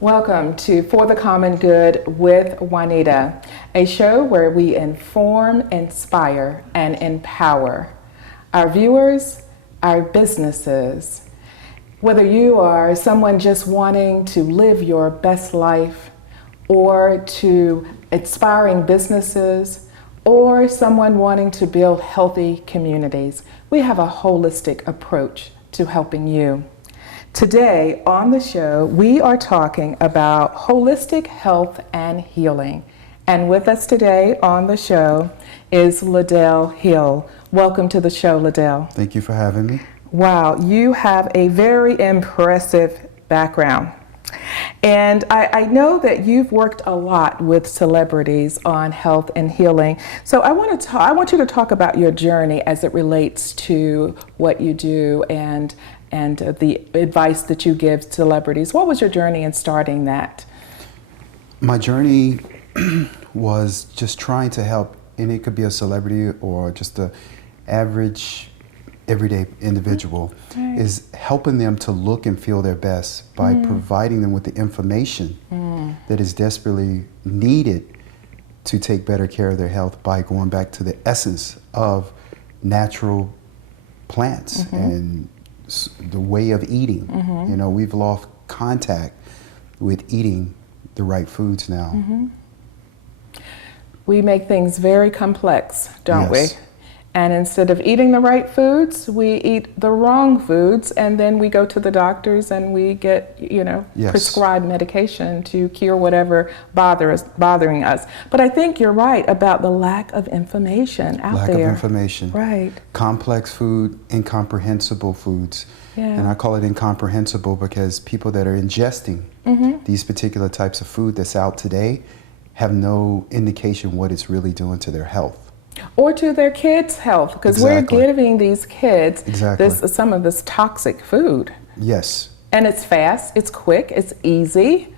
Welcome to For the Common Good with Juanita, a show where we inform, inspire, and empower our viewers, our businesses. Whether you are someone just wanting to live your best life, or to aspiring businesses, or someone wanting to build healthy communities, we have a holistic approach to helping you. Today on the show, we are talking about holistic health and healing. And with us today on the show is Ladell Hill. Welcome to the show, Ladell. Thank you for having me. Wow, you have a very impressive background. And I know that you've worked a lot with celebrities on health and healing. So I want you to talk about your journey as it relates to what you do and the advice that you give celebrities. What was your journey in starting that? My journey was just trying to help, and it could be a celebrity or just a average everyday individual, right, is helping them to look and feel their best by providing them with the information that is desperately needed to take better care of their health by going back to the essence of natural plants and the way of eating. You know, we've lost contact with eating the right foods now. We make things very complex, don't Yes. we? And instead of eating the right foods, we eat the wrong foods, and then we go to the doctors and we get, Yes. prescribed medication to cure whatever bothering us. But I think you're right about the lack of information out Lack there. of information. Right. Complex food, incomprehensible foods. Yeah. And I call it incomprehensible because people that are ingesting these particular types of food that's out today have no indication what it's really doing to their health. Or to their kids' health, because Exactly. we're giving these kids Exactly. some of this toxic food. Yes. And it's fast, it's quick, it's easy,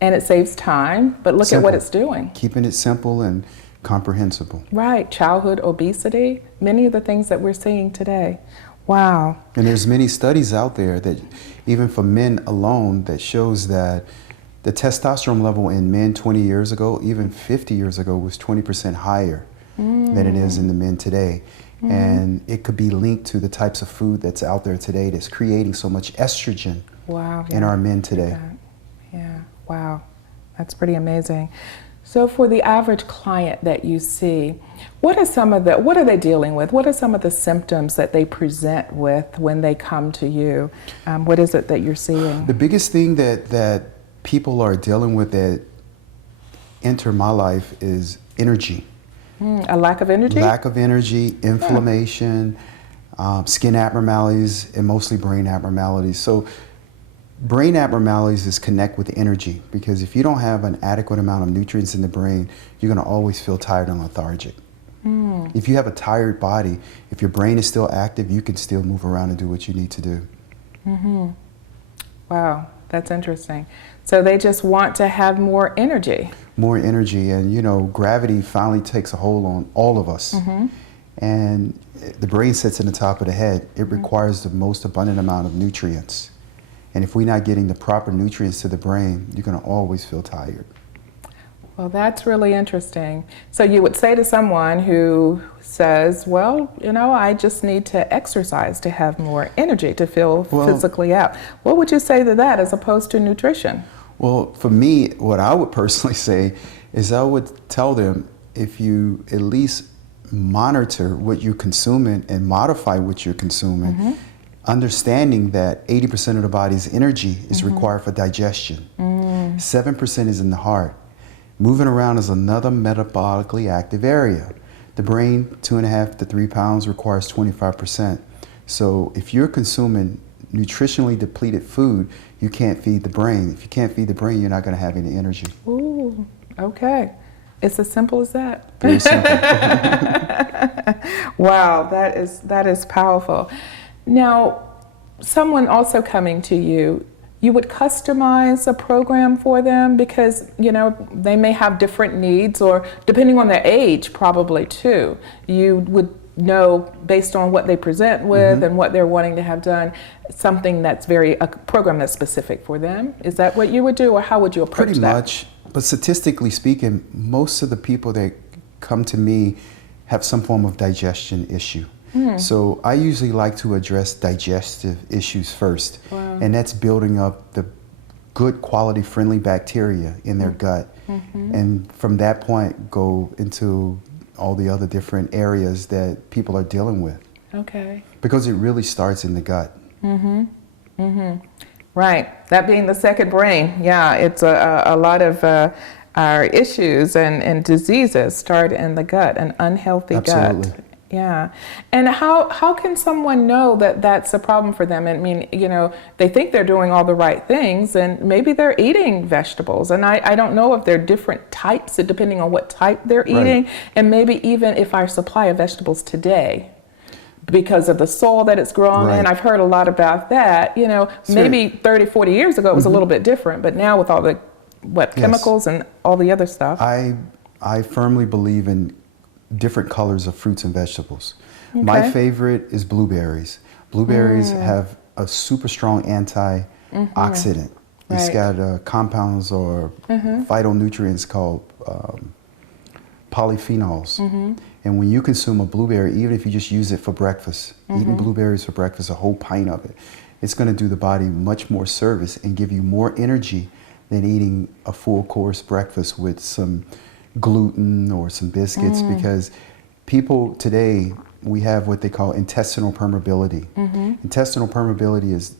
and it saves time. But look at what Simple. it's doing. Keeping it simple and comprehensible. Right, childhood obesity, many of the things that we're seeing today. Wow. And there's many studies out there that even for men alone that shows that the testosterone level in men 20 years ago, even 50 years ago, was 20% higher than it is in the men today. And it could be linked to the types of food that's out there today that's creating so much estrogen in our men today. Yeah, wow, that's pretty amazing. So for the average client that you see, what are they dealing with? What are some of the symptoms that they present with when they come to you? What is it that you're seeing? The biggest thing that people are dealing with that enter my life is energy. A lack of energy? Lack of energy, inflammation, skin abnormalities, and mostly brain abnormalities. So brain abnormalities is connect with energy, because if you don't have an adequate amount of nutrients in the brain, you're going to always feel tired and lethargic. If you have a tired body, if your brain is still active, you can still move around and do what you need to do. Wow, that's interesting. So they just want to have more energy. More energy, and gravity finally takes a hold on all of us. And the brain sits in the top of the head. It requires the most abundant amount of nutrients. And if we're not getting the proper nutrients to the brain, you're going to always feel tired. Well, that's really interesting. So you would say to someone who says, well, I just need to exercise to have more energy, to feel physically out. What would you say to that as opposed to nutrition? Well, for me, what I would personally say is I would tell them, if you at least monitor what you're consuming and modify what you're consuming, understanding that 80% of the body's energy is required for digestion. 7% is in the heart. Moving around is another metabolically active area. The brain, 2.5 to 3 pounds, requires 25%. So if you're consuming nutritionally depleted food, you can't feed the brain. If you can't feed the brain, you're not going to have any energy. Ooh, okay. It's as simple as that. Very simple. Wow, that is powerful. Now, someone also coming to you, you would customize a program for them because, they may have different needs, or depending on their age probably too. You would know based on what they present with and what they're wanting to have done, something that's a program that's specific for them. Is that what you would do, or how would you approach Pretty that? much. But statistically speaking, most of the people that come to me have some form of digestion issue. So I usually like to address digestive issues first. Wow. And that's building up the good quality friendly bacteria in their gut. And from that point, go into all the other different areas that people are dealing with. Okay. Because it really starts in the gut. Right. That being the second brain. Yeah, it's a lot of our issues and diseases start in the gut, an unhealthy Absolutely. gut. Yeah. And how can someone know that that's a problem for them? I mean, they think they're doing all the right things, and maybe they're eating vegetables. And I don't know if they're different types, depending on what type they're eating, and maybe even if our supply of vegetables today, because of the soil that it's grown in. I've heard a lot about that. Maybe 30, 40 years ago it was a little bit different, but now with all the chemicals and all the other stuff. I firmly believe in different colors of fruits and vegetables. Okay. My favorite is blueberries. Blueberries have a super strong antioxidant. It's got compounds or phytonutrients called polyphenols. And when you consume a blueberry, even if you just use it for breakfast, eating blueberries for breakfast, a whole pint of it, it's going to do the body much more service and give you more energy than eating a full course breakfast with some gluten or some biscuits, because people today, we have what they call intestinal permeability. Intestinal permeability is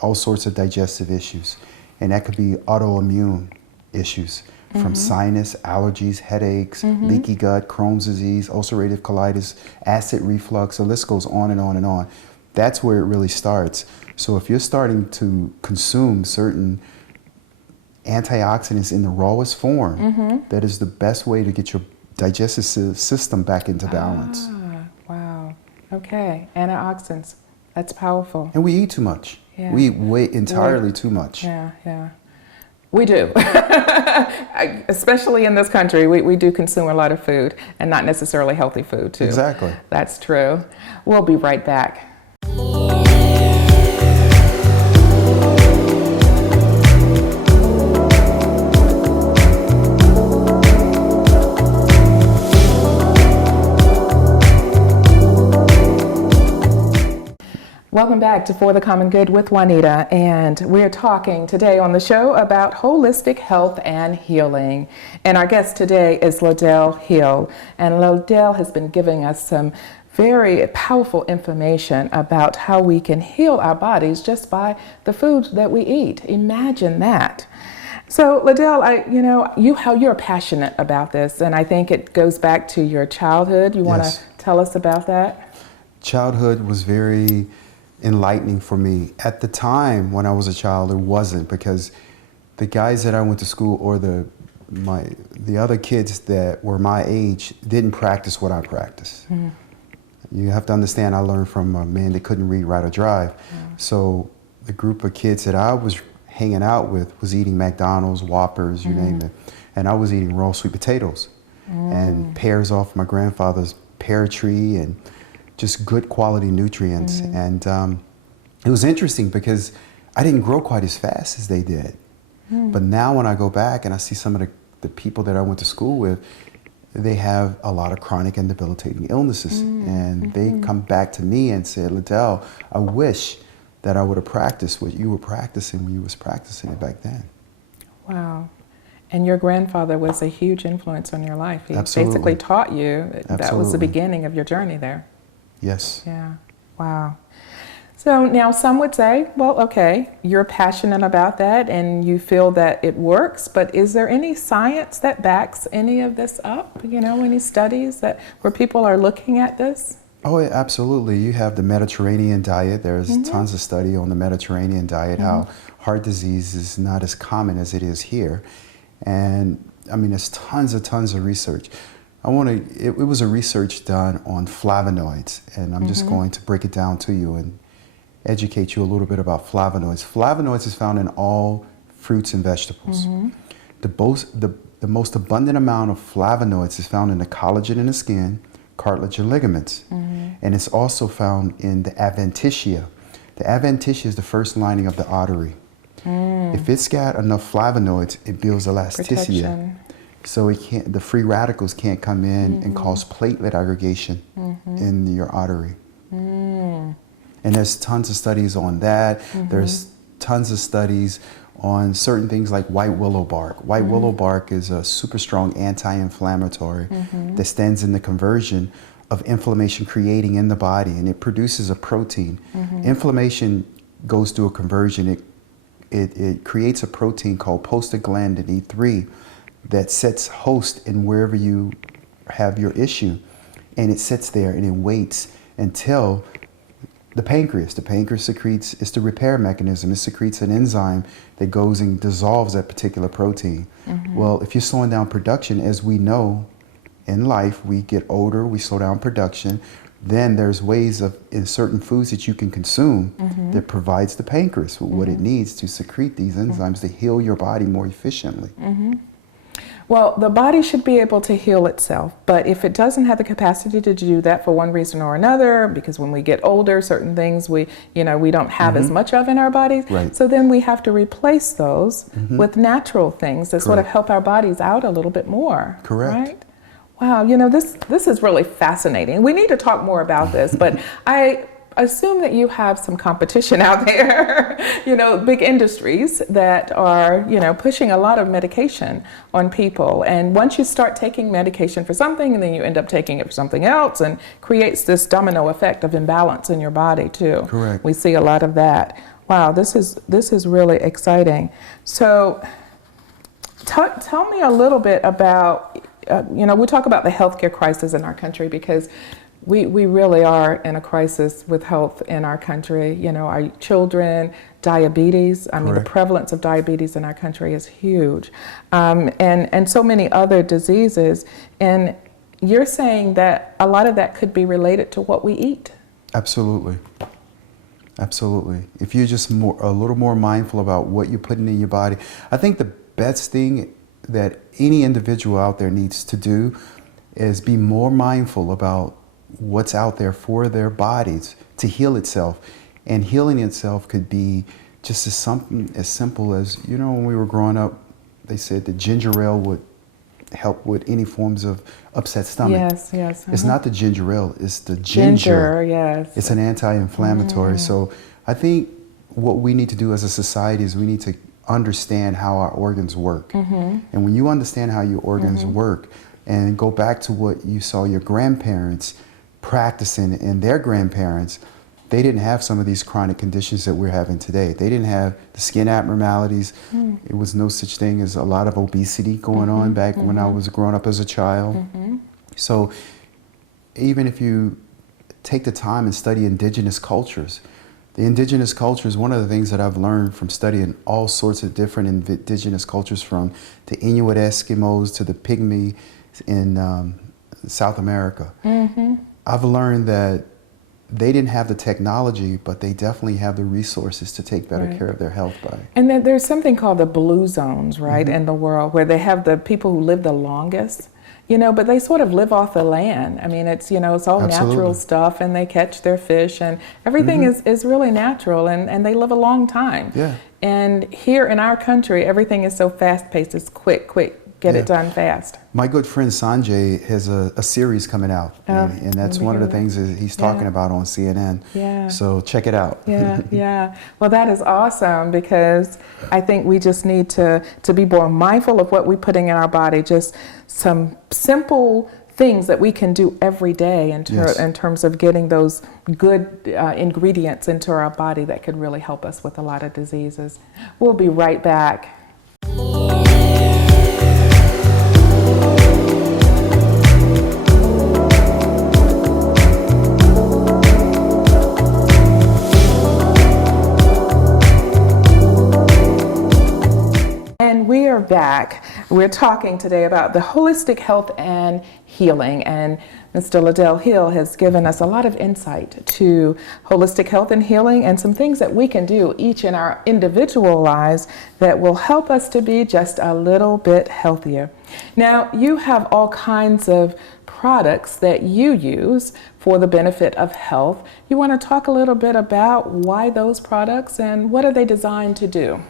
all sorts of digestive issues, and that could be autoimmune issues from sinus, allergies, headaches, leaky gut, Crohn's disease, ulcerative colitis, acid reflux. The list goes on and on and on. That's where it really starts. So if you're starting to consume certain antioxidants in the rawest form, that is the best way to get your digestive system back into balance. Wow. Okay. Antioxidants. That's powerful. And we eat too much. Yeah. We eat way entirely too much. Yeah. We do. Especially in this country, we do consume a lot of food, and not necessarily healthy food, too. Exactly. That's true. We'll be right back. Welcome back to For the Common Good with Juanita, and we're talking today on the show about holistic health and healing. And our guest today is Ladell Hill, and Ladell has been giving us some very powerful information about how we can heal our bodies just by the food that we eat. Imagine that. So Ladell, how you're passionate about this, and I think it goes back to your childhood. You want to tell us about that? Childhood was very enlightening for me. At the time when I was a child, it wasn't, because the guys that I went to school, or the other kids that were my age, didn't practice what I practiced. You have to understand, I learned from a man that couldn't read, write, or drive. So the group of kids that I was hanging out with was eating McDonald's, Whoppers, you name it. And I was eating raw sweet potatoes and pears off my grandfather's pear tree, and just good quality nutrients. And it was interesting because I didn't grow quite as fast as they did. But now when I go back and I see some of the people that I went to school with, they have a lot of chronic and debilitating illnesses. And they come back to me and say, Ladell, I wish that I would have practiced what you were practicing when you was practicing it back then. Wow. And your grandfather was a huge influence on your life. He Absolutely. basically taught you. That was the Absolutely. beginning of your journey there. Yes. Yeah. Wow. So now some would say, well, okay, you're passionate about that and you feel that it works, but is there any science that backs any of this up? Any studies where people are looking at this? Oh, yeah, absolutely. You have the Mediterranean diet. There's tons of study on the Mediterranean diet, how heart disease is not as common as it is here. And I mean, there's tons of research. It was a research done on flavonoids, and I'm just going to break it down to you and educate you a little bit about flavonoids. Flavonoids is found in all fruits and vegetables. The most abundant amount of flavonoids is found in the collagen in the skin, cartilage and ligaments. And it's also found in the adventitia. The adventitia is the first lining of the artery. If it's got enough flavonoids, it builds elasticity. Protection. So the free radicals can't come in and cause platelet aggregation in your artery. And there's tons of studies on that. There's tons of studies on certain things like white willow bark. White willow bark is a super strong anti-inflammatory that stands in the conversion of inflammation creating in the body, and it produces a protein. Inflammation goes through a conversion. It creates a protein called prostaglandin E3 that sets host in wherever you have your issue, and it sits there and it waits until the pancreas secretes, it's the repair mechanism. It secretes an enzyme that goes and dissolves that particular protein. Well, if you're slowing down production, as we know in life, we get older, we slow down production, then there's ways in certain foods that you can consume that provides the pancreas with what it needs to secrete these enzymes to heal your body more efficiently. Well, the body should be able to heal itself, but if it doesn't have the capacity to do that for one reason or another, because when we get older, certain things we don't have as much of in our bodies, so then we have to replace those with natural things that sort of help our bodies out a little bit more. Right? Wow, this is really fascinating. We need to talk more about this, but I assume that you have some competition out there, big industries that are, pushing a lot of medication on people. And once you start taking medication for something, and then you end up taking it for something else, and creates this domino effect of imbalance in your body too. Correct. We see a lot of that. Wow, this is really exciting. So tell me a little bit about, we talk about the healthcare crisis in our country, because we really are in a crisis with health in our country. Our children, diabetes, the prevalence of diabetes in our country is huge. And so many other diseases. And you're saying that a lot of that could be related to what we eat. Absolutely. Absolutely. If you're just a little more mindful about what you're putting in your body, I think the best thing that any individual out there needs to do is be more mindful about what's out there for their bodies to heal itself. And healing itself could be just something as simple as, when we were growing up, they said that ginger ale would help with any forms of upset stomach. Yes. It's not the ginger ale, it's the ginger. Yes. It's an anti-inflammatory. So I think what we need to do as a society is we need to understand how our organs work. And when you understand how your organs work, and go back to what you saw your grandparents practicing and their grandparents, they didn't have some of these chronic conditions that we're having today. They didn't have the skin abnormalities. It was no such thing as a lot of obesity going on back when I was growing up as a child. So even if you take the time and study indigenous cultures, the indigenous cultures, one of the things that I've learned from studying all sorts of different indigenous cultures, from the Inuit Eskimos to the Pygmy in South America, I've learned that they didn't have the technology, but they definitely have the resources to take better care of their health by. And then there's something called the blue zones, right, in the world, where they have the people who live the longest, but they sort of live off the land. It's, it's all natural stuff, and they catch their fish, and everything is really natural, and they live a long time. And here in our country, everything is so fast-paced. It's quick. Get it done fast. My good friend Sanjay has a series coming out, and that's one of the things that he's talking about on CNN. So check it out. Well, that is awesome, because I think we just need to be more mindful of what we're putting in our body. Just some simple things that we can do every day in terms of getting those good ingredients into our body that could really help us with a lot of diseases. We'll be right back. And we are back. We're talking today about the holistic health and healing, and Mr. Ladell Hill has given us a lot of insight to holistic health and healing and some things that we can do each in our individual lives that will help us to be just a little bit healthier. Now, you have all kinds of products that you use for the benefit of health. You want to talk a little bit about why those products and what are they designed to do?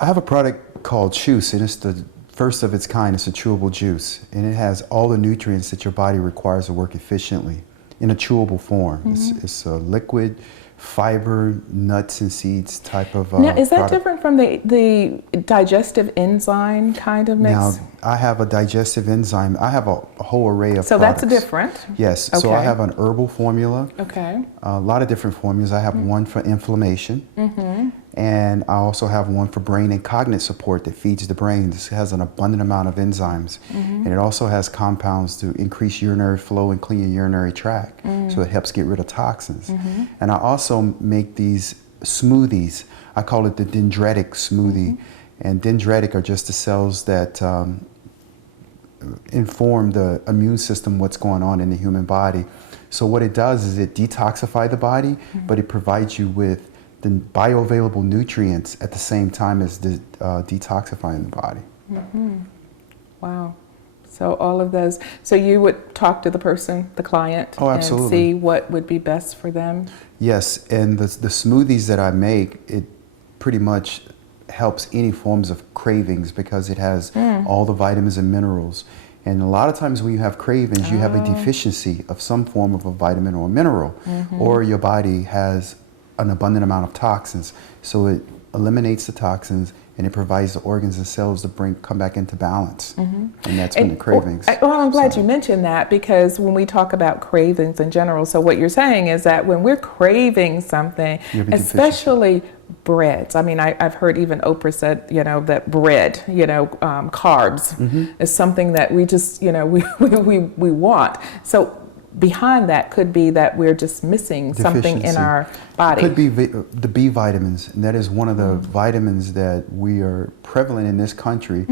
I have a product called Juice, and it's the first of its kind. It's a chewable juice, and it has all the nutrients that your body requires to work efficiently in a chewable form. It's a liquid, fiber, nuts and seeds type of Now, is that product. different from the digestive enzyme kind of mix? Now, I have a digestive enzyme. I have a whole array of So products. that's different. Yes. So I Okay. have an herbal formula. Okay. A lot of different formulas. I have one for inflammation, and I also have one for brain and cognitive support that feeds the brain. This has an abundant amount of enzymes, and it also has compounds to increase urinary flow and clean your urinary tract, so it helps get rid of toxins. And I also make these smoothies. I call it the dendritic smoothie, and dendritic are just the cells that inform the immune system what's going on in the human body. So what it does is it detoxifies the body, but it provides you with the bioavailable nutrients at the same time as detoxifying the body. Wow. So all of those. So you would talk to the person, the client, Oh, and absolutely. see what would be best for them? Yes, and the smoothies that I make, it pretty much helps any forms of cravings because it has all the vitamins and minerals. And a lot of times when you have cravings, you have a deficiency of some form of a vitamin or mineral, or your body has an abundant amount of toxins. So it eliminates the toxins and it provides the organs and cells to come back into balance. And that's when the cravings. Well, I'm glad you mentioned that, because when we talk about cravings in general, so what you're saying is that when we're craving something, You have a especially breads. I mean, I've heard even Oprah said, that bread, carbs is something that we just, we want. So behind that could be that we're just missing something in Deficiency. our body. It could be the B vitamins, and that is one of the vitamins that we are prevalent in this country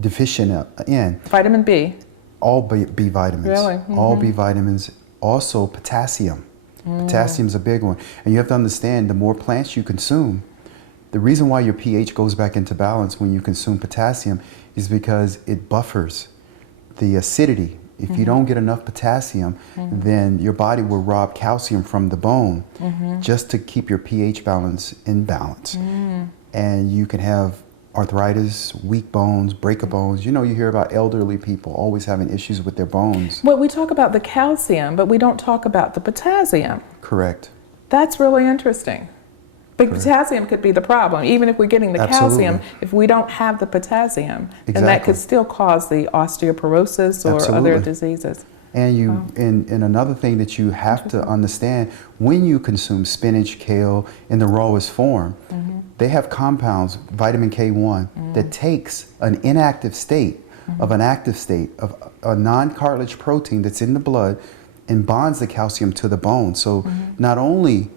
deficient in. Vitamin B. All B vitamins. Really? All B vitamins. Also potassium. Potassium is a big one. And you have to understand, the more plants you consume, the reason why your pH goes back into balance when you consume potassium is because it buffers the acidity. If you don't get enough potassium, then your body will rob calcium from the bone just to keep your pH balance in balance. And you can have arthritis, weak bones, breaker bones. You hear about elderly people always having issues with their bones. Well, we talk about the calcium, but we don't talk about the potassium. Correct. That's really interesting. But potassium could be the problem. Even if we're getting the calcium, if we don't have the potassium, then that could still cause the osteoporosis or other diseases. And and another thing that you have to understand, when you consume spinach, kale in the rawest form, they have compounds, vitamin K1, that takes an inactive state of an active state of a non-cartilage protein that's in the blood and bonds the calcium to the bone. So not only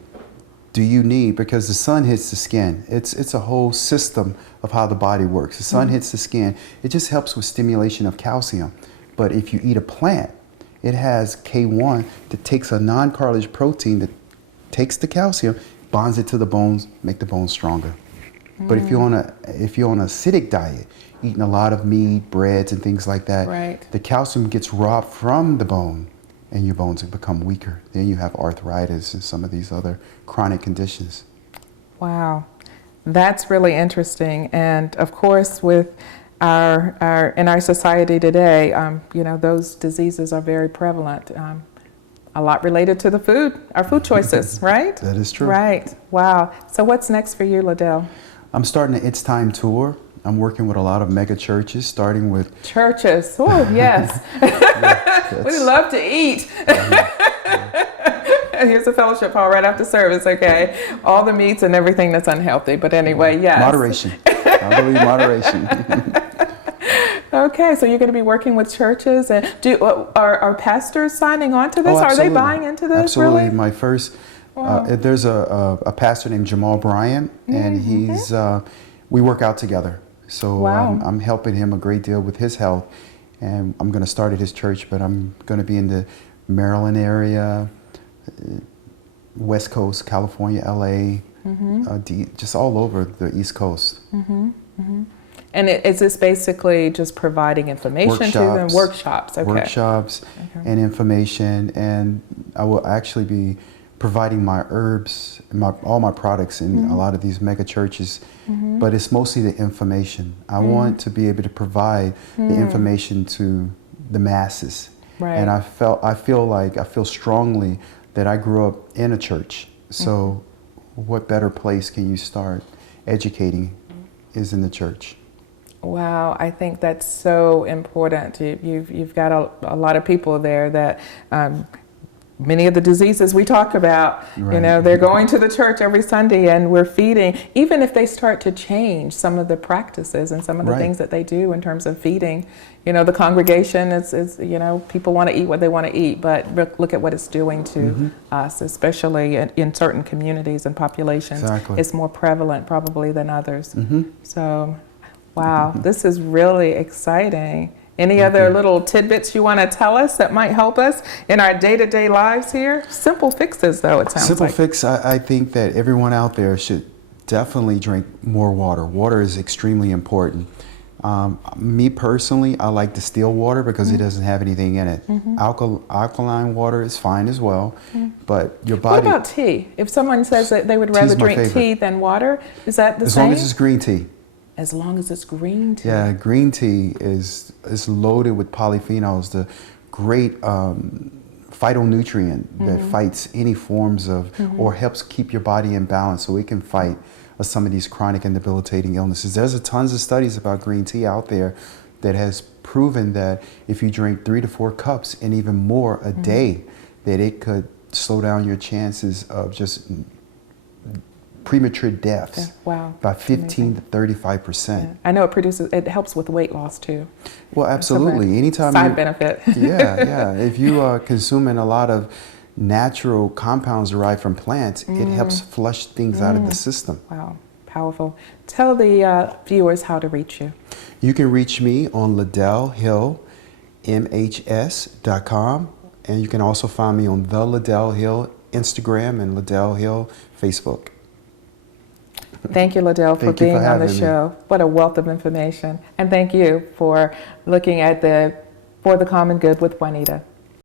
do you need, because the sun hits the skin, it's a whole system of how the body works. The sun hits the skin, it just helps with stimulation of calcium. But if you eat a plant, it has K1 that takes a non-cartilage protein that takes the calcium, bonds it to the bones, make the bones stronger. But if you're on an acidic diet, eating a lot of meat, breads, and things like that, the calcium gets robbed from the bone, and your bones become weaker. Then you have arthritis and some of these other chronic conditions. Wow, that's really interesting. And of course, with in our society today, those diseases are very prevalent. A lot related to our food choices, right? That is true. Right. Wow. So what's next for you, Ladell? I'm starting an It's Time tour. I'm working with a lot of mega churches, starting with churches. Oh, yes. We love to eat. Here's a fellowship hall right after service, okay? All the meats and everything that's unhealthy. But anyway, yes. Moderation. I believe moderation. Okay, so you're going to be working with churches, and are pastors signing on to this? Are they buying into this? Absolutely. Really? My first, there's a pastor named Jamal Bryant, and we work out together. So I'm helping him a great deal with his health, and I'm going to start at his church, but I'm going to be in the Maryland area, West Coast, California, LA, just all over the East Coast. And is this basically just providing information to them? Workshops, okay. Workshops and information, and I will actually be providing my herbs, all my products in a lot of these mega churches, but it's mostly the information. I want to be able to provide the information to the masses. Right. And I feel strongly that I grew up in a church. So what better place can you start educating is in the church. Wow, I think that's so important. You've got a lot of people there that many of the diseases we talk about, Right. you know, they're going to the church every Sunday and we're feeding, even if they start to change some of the practices and some of the things that they do in terms of feeding. You know, the congregation is you know, people want to eat what they want to eat, but look at what it's doing to us, especially in certain communities and populations. Exactly. It's more prevalent probably than others. So, wow, this is really exciting. Any other little tidbits you want to tell us that might help us in our day-to-day lives here? Simple fixes, though, it sounds Simple like. fix, I think that everyone out there should definitely drink more water. Water is extremely important. Me personally, I like distilled water because it doesn't have anything in it. Alkaline water is fine as well, but your body... What about tea? If someone says that they would rather drink tea than water, is that the same? As long as it's green tea. As long as it's green tea. Yeah, green tea is loaded with polyphenols, the great phytonutrient that fights any forms of, or helps keep your body in balance so it can fight some of these chronic and debilitating illnesses. There's tons of studies about green tea out there that has proven that if you drink 3 to 4 cups and even more a day, that it could slow down your chances of just premature deaths by 15 to 35%. I know it helps with weight loss too. Well, absolutely. Anytime side benefit. yeah. If you are consuming a lot of natural compounds derived from plants, it helps flush things out of the system. Wow, powerful. Tell the viewers how to reach you. You can reach me on Ladell Hill, MHS.com, and you can also find me on the Ladell Hill Instagram and Ladell Hill Facebook. Thank you, Ladell, for being on the show. What a wealth of information. And thank you for looking at For the Common Good with Juanita.